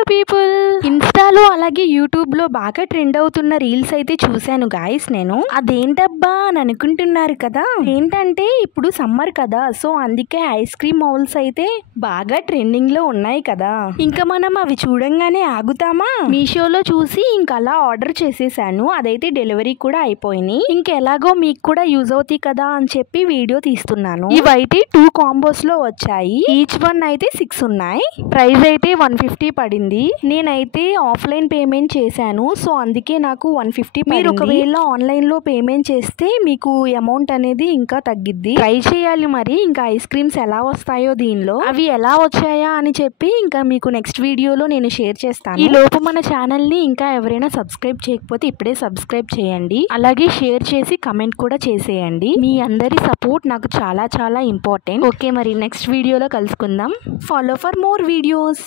Hello people, ఇన్స్టాలో అలాగే YouTube లో బాగా ట్రెండ్ అవుతున్న రీల్స్ అయితే చూశాను గాయస్. నేను అదేంటబ్బా అని అనుకుంటున్నారు కదా. ఏంటంటే ఇప్పుడు సమ్మర్ కదా, సో అందుకే ఐస్ క్రీమ్ మౌల్స్ అయితే బాగా ట్రెండింగ్ లో ఉన్నాయి కదా. ఇంకా మనం అవి చూడంగానే ఆగుతామా? మీషోలో చూసి ఇంకా అలా ఆర్డర్ చేసేసాను. అదైతే డెలివరీ కూడా అయిపోయినాయి. ఇంకెలాగో మీకు కూడా యూజ్ అవుతాయి కదా అని చెప్పి వీడియో తీస్తున్నాను. ఇవైతే 2 కాంబోస్ లో వచ్చాయి. ఈచ్ వన్ అయితే 6 ఉన్నాయి. ప్రైస్ అయితే 150 పడింది. నేనైతే ఆఫ్లైన్ పేమెంట్ చేశాను, సో అందుకే నాకు 150 పడింది. మీరు ఒకవేళ ఆన్లైన్ లో పేమెంట్ చేస్తే మీకు అమౌంట్ అనేది ఇంకా తగ్గిద్ది. ట్రై చేయాలి మరి. ఇంకా ఐస్ క్రీమ్స్ ఎలా వస్తాయో దీనిలో, అవి ఎలా వచ్చాయా అని చెప్పి ఇంకా మీకు నెక్స్ట్ వీడియోలో నేను షేర్ చేస్తాను. ఈ లోపు మన ఛానల్ ని ఇంకా ఎవరైనా సబ్స్క్రైబ్ చేయకపోతే ఇప్పుడే సబ్స్క్రైబ్ చేయండి. అలాగే షేర్ చేసి కమెంట్ కూడా చేసేయండి. మీ అందరి సపోర్ట్ నాకు చాలా చాలా ఇంపార్టెంట్. ఓకే, మరి నెక్స్ట్ వీడియోలో కలుసుకుందాం. Follow for more videos.